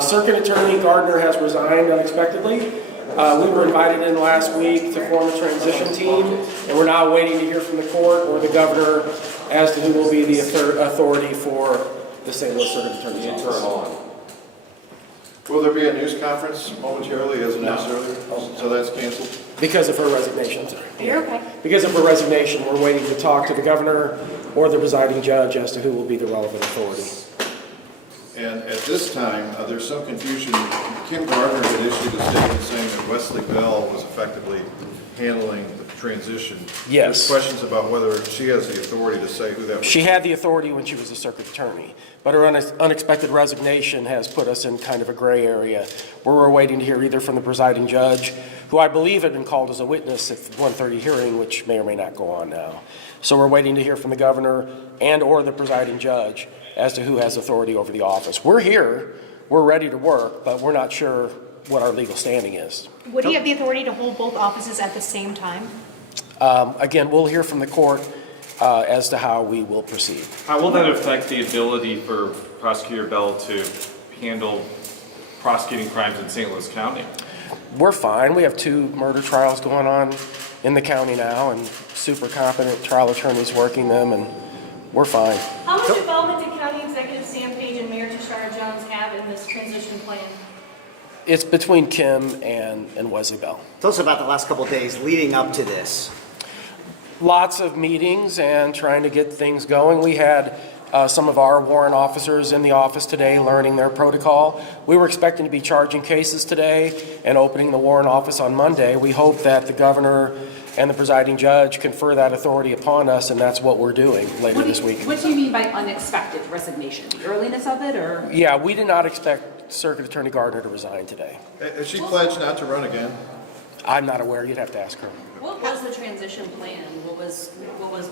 Circuit Attorney Gardner has resigned unexpectedly. We were invited in last week to form a transition team, and we're now waiting to hear from the court or the governor as to who will be the authority for the St. Louis Circuit Attorney's Office. Will there be a news conference momentarily as announced earlier? So that's canceled? Because of her resignation. You're okay. Because of her resignation, we're waiting to talk to the governor or the presiding judge as to who will be the relevant authority. And at this time, there's some confusion. Kim Gardner had issued a statement saying that Wesley Bell was effectively handling the transition. Yes. There's questions about whether she has the authority to say who that was. She had the authority when she was a circuit attorney, but her unexpected resignation has put us in kind of a gray area where we're waiting to hear either from the presiding judge, who I believe had been called as a witness at the 1:30 hearing, which may or may not go on now. So we're waiting to hear from the governor and or the presiding judge as to who has authority over the office. We're here, we're ready to work, but we're not sure what our legal standing is. Would he have the authority to hold both offices at the same time? Again, we'll hear from the court as to how we will proceed. How will that affect the ability for Prosecutor Bell to handle prosecuting crimes in St. Louis County? We're fine. We have 2 murder trials going on in the county now, and super competent trial attorneys working them, and we're fine. How much involvement did County Executive Sam Page and Mayor Tashara Jones have in this transition plan? It's between Kim and Wesley Bell. Tell us about the last couple of days leading up to this. Lots of meetings and trying to get things going. We had some of our warrant officers in the office today learning their protocol. We were expecting to be charging cases today and opening the warrant office on Monday. We hope that the governor and the presiding judge confer that authority upon us, and that's what we're doing later this week. What do you mean by unexpected resignation? The earliness of it, or? Yeah, we did not expect Circuit Attorney Gardner to resign today. Has she pledged not to run again? I'm not aware. You'd have to ask her. What was the transition plan? What was proposed?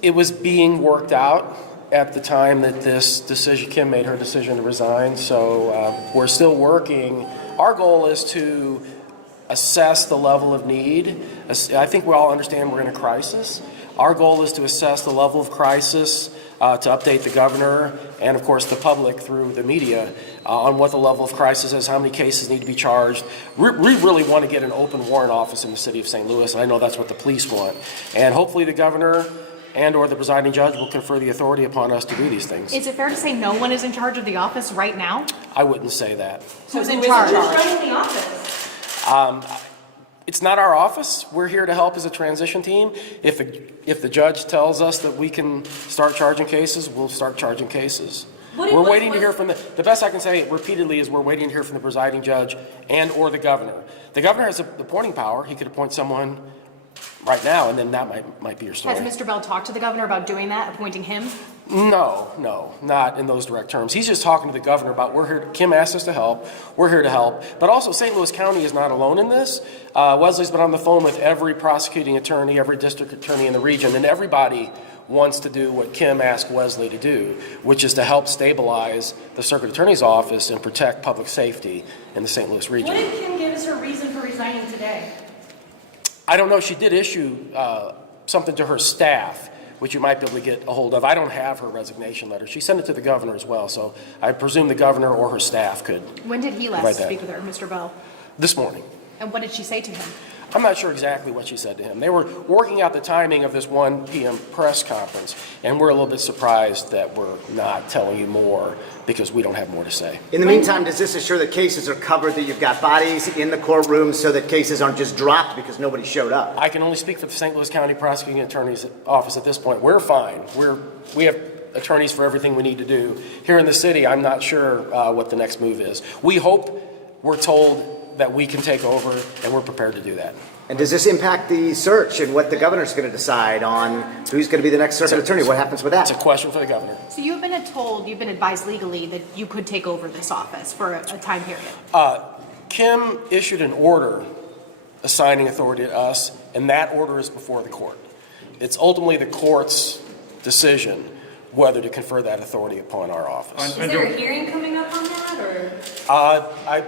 It was being worked out at the time that this decision, Kim made her decision to resign. So we're still working. Our goal is to assess the level of need. I think we all understand we're in a crisis. Our goal is to assess the level of crisis, to update the governor and, of course, the public through the media on what the level of crisis is, how many cases need to be charged. We really want to get an open warrant office in the city of St. Louis, and I know that's what the police want. And hopefully the governor and or the presiding judge will confer the authority upon us to do these things. Is it fair to say no one is in charge of the office right now? I wouldn't say that. Who's in charge? Who's running the office? It's not our office. We're here to help as a transition team. If the judge tells us that we can start charging cases, we'll start charging cases. We're waiting to hear from the best I can say repeatedly is we're waiting to hear from the presiding judge and or the governor. The governor has appointing power. He could appoint someone right now, and then that might be your story. Has Mr. Bell talked to the governor about doing that, appointing him? No, not in those direct terms. He's just talking to the governor about we're here. Kim asked us to help. We're here to help. But also, St. Louis County is not alone in this. Wesley's been on the phone with every prosecuting attorney, every district attorney in the region, and everybody wants to do what Kim asked Wesley to do, which is to help stabilize the circuit attorney's office and protect public safety in the St. Louis region. What did Kim give as her reason for resigning today? I don't know. She did issue something to her staff, which you might be able to get a hold of. I don't have her resignation letter. She sent it to the governor as well, so I presume the governor or her staff could. When did he Right last there. speak with her, Mr. Bell? This morning. And what did she say to him? I'm not sure exactly what she said to him. They were working out the timing of this 1 p.m. press conference, and we're a little bit surprised that we're not telling you more because we don't have more to say. In the meantime, does this assure that cases are covered, that you've got bodies in the courtroom so that cases aren't just dropped because nobody showed up? I can only speak for the St. Louis County Prosecuting Attorney's Office at this point. We're fine. We have attorneys for everything we need to do. Here in the city, I'm not sure what the next move is. We hope we're told that we can take over, and we're prepared to do that. And does this impact the search and what the governor's going to decide on who's going to be the next circuit attorney? What happens with that? It's a question for the governor. So you've been advised legally that you could take over this office for a time period. Kim issued an order assigning authority to us, and that order is before the court. It's ultimately the court's decision whether to confer that authority upon our office. Is there a hearing coming up on that, or?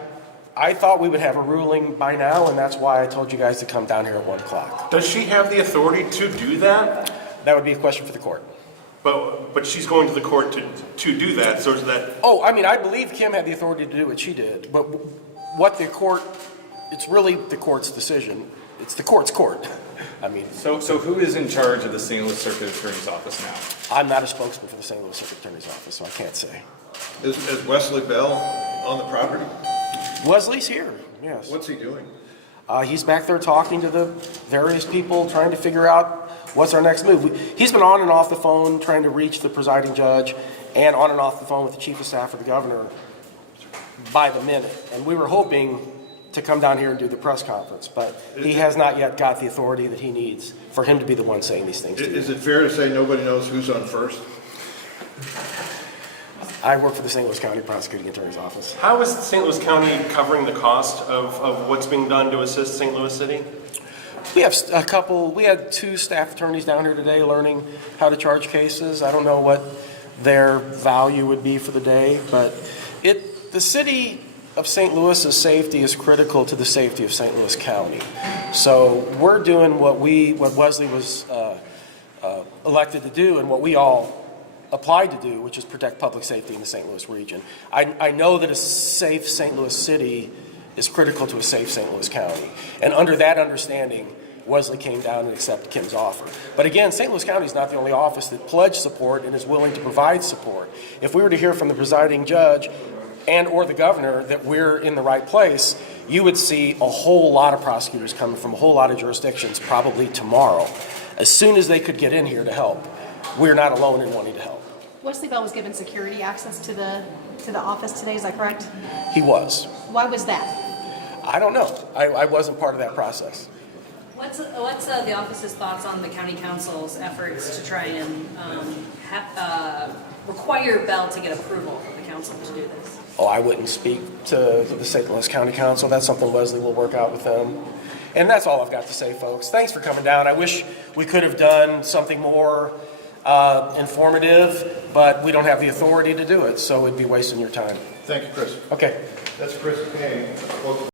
I thought we would have a ruling by now, and that's why I told you guys to come down here at 1 o'clock. Does she have the authority to do that? That would be a question for the court. But she's going to the court to do that, so is that, Oh, I mean, I believe Kim had the authority to do what she did, but what the court, it's really the court's decision. It's the court's court. I mean, So who is in charge of the St. Louis Circuit Attorney's Office now? I'm not a spokesman for the St. Louis Circuit Attorney's Office, so I can't say. Is Wesley Bell on the property? Wesley's here, yes. What's he doing? He's back there talking to the various people, trying to figure out what's our next move. He's been on and off the phone trying to reach the presiding judge and on and off the phone with the chief of staff of the governor by the minute. And we were hoping to come down here and do the press conference, but he has not yet got the authority that he needs for him to be the one saying these things to you. Is it fair to say nobody knows who's on first? I work for the St. Louis County Prosecuting Attorney's Office. how is St. Louis County covering the cost of what's being done to assist St. Louis City? We had 2 staff attorneys down here today learning how to charge cases. I don't know what their value would be for the day, but the city of St. Louis's safety is critical to the safety of St. Louis County. So we're doing what Wesley was elected to do and what we all applied to do, which is protect public safety in the St. Louis region. I know that a safe St. Louis city is critical to a safe St. Louis County. And under that understanding, Wesley came down and accepted Kim's offer. But again, St. Louis County is not the only office that pledged support and is willing to provide support. If we were to hear from the presiding judge and or the governor that we're in the right place, you would see a whole lot of prosecutors coming from a whole lot of jurisdictions probably tomorrow, as soon as they could get in here to help. We're not alone in wanting to help. Wesley Bell was given security access to the office today, is that correct? He was. Why was that? I don't know. I wasn't part of that process. What's the office's thoughts on the county council's efforts to try and require Bell to get approval from the council to do this? Oh, I wouldn't speak to the St. Louis County Council. That's something Wesley will work out with them. And that's all I've got to say, folks. Thanks for coming down. I wish we could have done something more informative, but we don't have the authority to do it, so it'd be wasting your time. Thank you, Chris. Okay. That's Chris Kane,